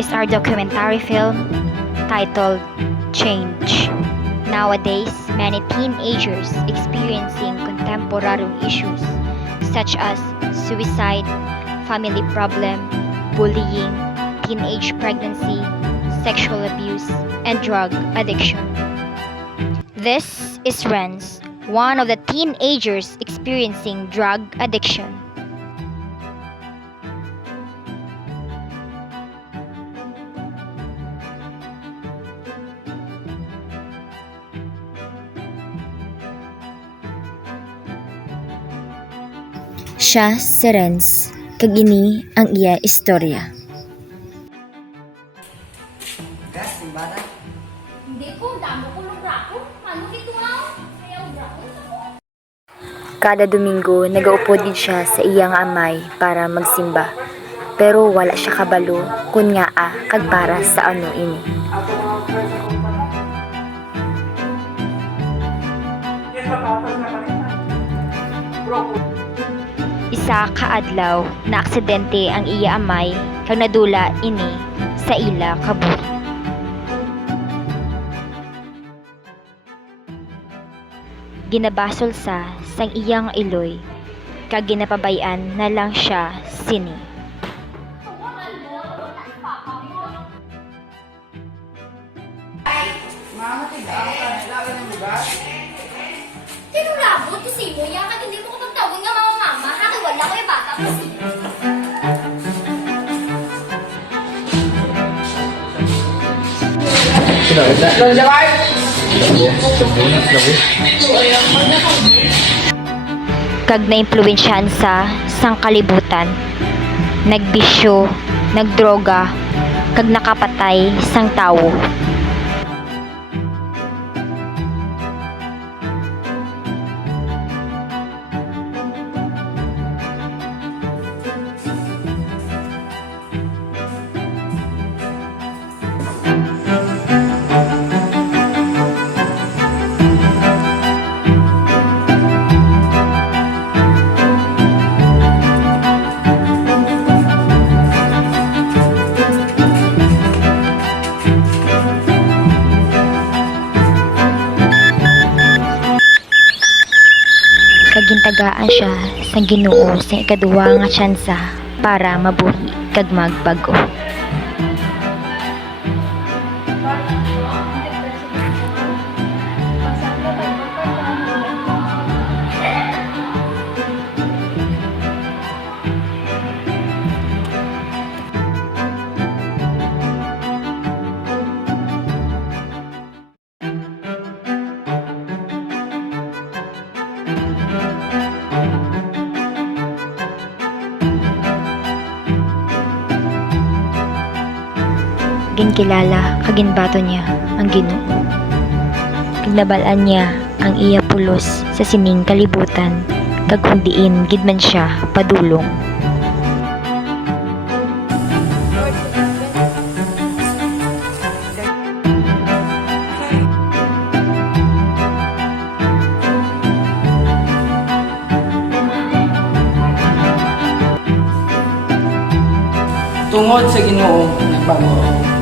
is our documentary film titled Change. Nowadays, many teenagers experiencing contemporary issues such as suicide, family problem, bullying, teenage pregnancy, sexual abuse, and drug addiction. This is Renz, one of the teenagers experiencing drug addiction. Siya si Renz, kag ini ang iya istorya. Gas, yung bata? Hindi ko, damo ko ng brako. Ano dito nga? Ayaw brako sa ko. Kada Domingo, nagaupod gid siya sa iyang amay para magsimba. Pero wala siya kabalo kun nga kag para sa ano ini. Isa ka adlaw na aksidente ang iya amay kag nadula ini sa ila kabuhi. Ginabasol sa sang iyang iloy kag ginapabayan na lang siya sini. Mama, tigaan ka. Nilagay ng lugar. Tinulabo, to si mo yan. At hindi mo ko pagtawag nga mama. Haki, wala ko yung bata kasi. Doon siya kayo! Kag naimpluwensyahan sa sangkalibutan, nagbisyo, nagdroga, kag nakapatay sang tawo. Kagintagaan siya sang Ginoo sa ikaduha nga tsansa para mabuhi kag magbago. Ginkilala kaginbato niya ang Ginoo. Kagnabalaan niya ang iya pulos sa sining kalibutan kag hundiin gid man siya padulong. Tungod sa Ginoo, nagbago ako.